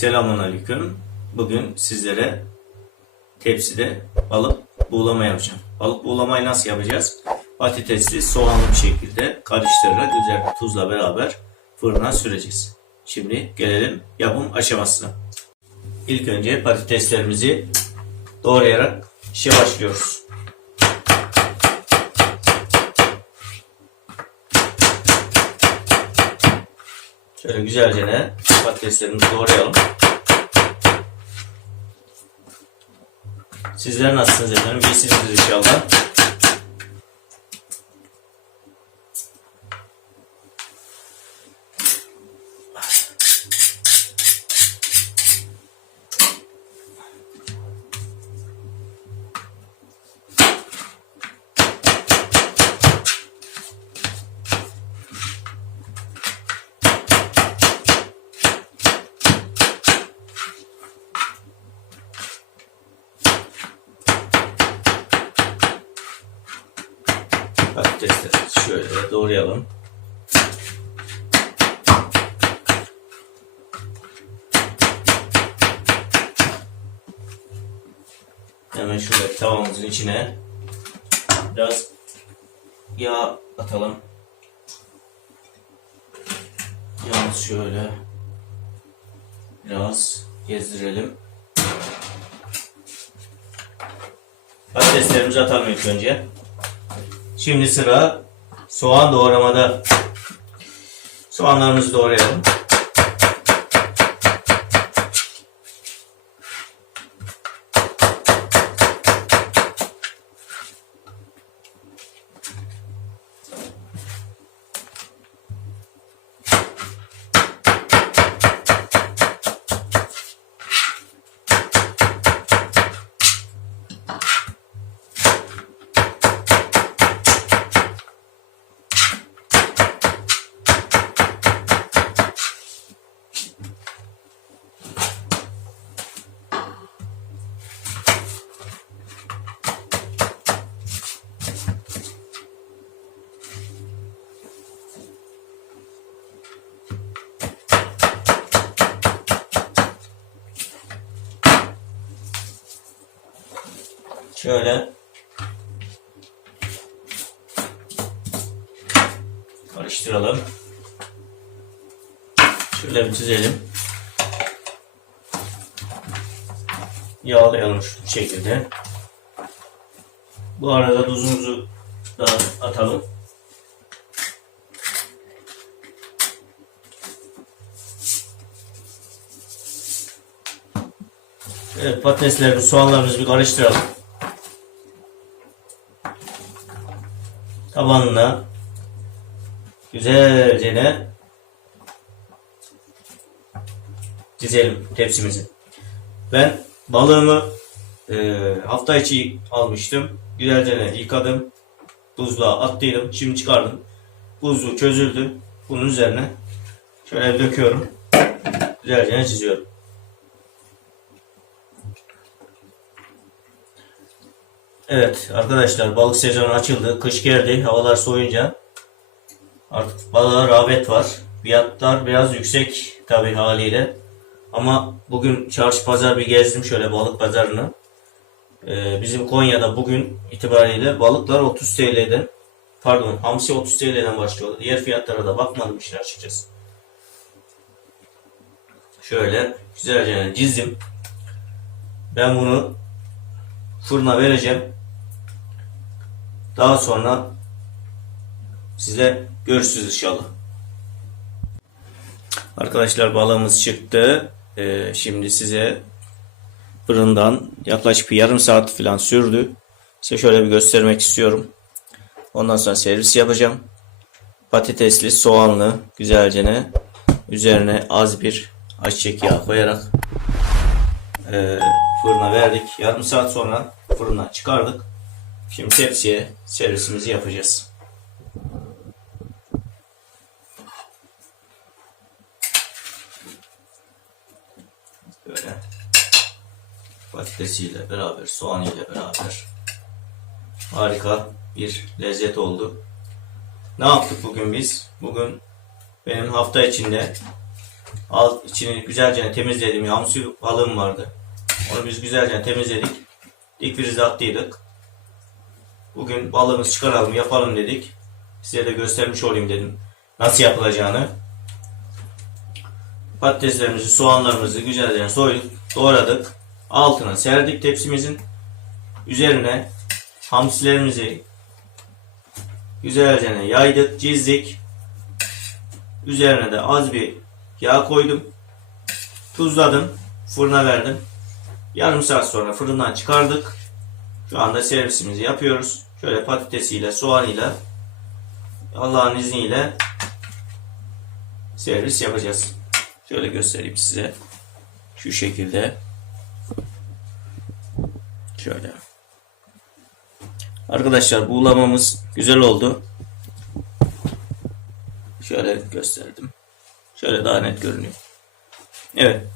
Selamun Aleyküm. Bugün sizlere tepside balık buğulama yapacağım. Balık buğulamayı nasıl yapacağız? Patatesli soğanlı bir şekilde karıştırarak güzel tuzla beraber fırına süreceğiz. Şimdi gelelim yapım aşamasına. İlk önce patateslerimizi doğrayarak işe başlıyoruz. Şöyle güzelce ne patateslerimizi doğrayalım. Sizler nasılsınız efendim? İyisinizdir inşallah. Patatesleri şöyle doğrayalım. Hemen şöyle tavamızın içine biraz yağ atalım. Yalnız şöyle biraz gezdirelim. Patateslerimizi atalım ilk önce. Şimdi sıra soğan doğramada. Soğanlarımızı doğrayalım. Şöyle karıştıralım. Şöyle bir çizelim. Yağlayalım şu şekilde. Bu arada tuzumuzu da atalım. Evet patateslerimizi, soğanlarımızı bir karıştıralım. Tabanına güzelce dizelim tepsimizi. Ben balığımı e, hafta içi almıştım. Güzelce yıkadım. Buzluğa attıydım. Şimdi çıkardım. Buzluğu çözüldü. Bunun üzerine şöyle döküyorum. Güzelce çiziyorum. Evet arkadaşlar balık sezonu açıldı. Kış geldi. Havalar soğuyunca artık balığa rağbet var. Fiyatlar biraz yüksek tabi haliyle. Ama bugün çarşı pazar bir gezdim şöyle balık pazarını. Ee, bizim Konya'da bugün itibariyle balıklar 30 TL'den pardon hamsi 30 TL'den başlıyor. Diğer fiyatlara da bakmadım işin açıkçası. Şöyle güzelce çizdim. Ben bunu fırına vereceğim. Daha sonra size görüşürüz inşallah. Arkadaşlar balığımız çıktı. Ee, şimdi size fırından yaklaşık bir yarım saat falan sürdü. Size şöyle bir göstermek istiyorum. Ondan sonra servis yapacağım. Patatesli, soğanlı, güzelce ne üzerine az bir ayçiçek yağı koyarak e, fırına verdik. Yarım saat sonra fırından çıkardık. Şimdi tepsiye servisimizi yapacağız. Böyle patatesiyle beraber, soğan ile beraber harika bir lezzet oldu. Ne yaptık bugün biz? Bugün benim hafta içinde alt içini güzelce temizledim. Hamsi balığım vardı. Onu biz güzelce temizledik. İlk frize attıydık. Bugün balığımızı çıkaralım, yapalım dedik. Size de göstermiş olayım dedim. Nasıl yapılacağını. Patateslerimizi, soğanlarımızı güzelce soyduk, doğradık. Altına serdik tepsimizin. Üzerine hamsilerimizi güzelce yaydık, çizdik. Üzerine de az bir yağ koydum. Tuzladım, fırına verdim. Yarım saat sonra fırından çıkardık. Şu anda servisimizi yapıyoruz. Şöyle patatesiyle, soğanıyla Allah'ın izniyle servis yapacağız. Şöyle göstereyim size. Şu şekilde. Şöyle. Arkadaşlar buğulamamız güzel oldu. Şöyle gösterdim. Şöyle daha net görünüyor. Evet.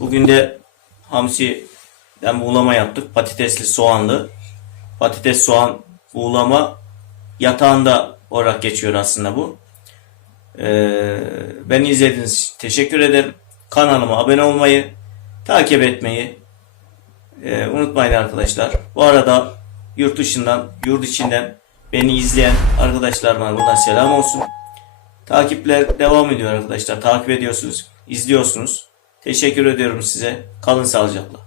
Bugün de hamsiden buğulama yaptık. Patatesli soğanlı. Patates soğan buğulama yatağında olarak geçiyor aslında bu. Ee, beni izlediğiniz için teşekkür ederim. Kanalıma abone olmayı, takip etmeyi e, unutmayın arkadaşlar. Bu arada yurt dışından, yurt içinden beni izleyen arkadaşlarıma buradan selam olsun. Takipler devam ediyor arkadaşlar. Takip ediyorsunuz, izliyorsunuz. Teşekkür ediyorum size. Kalın sağlıcakla.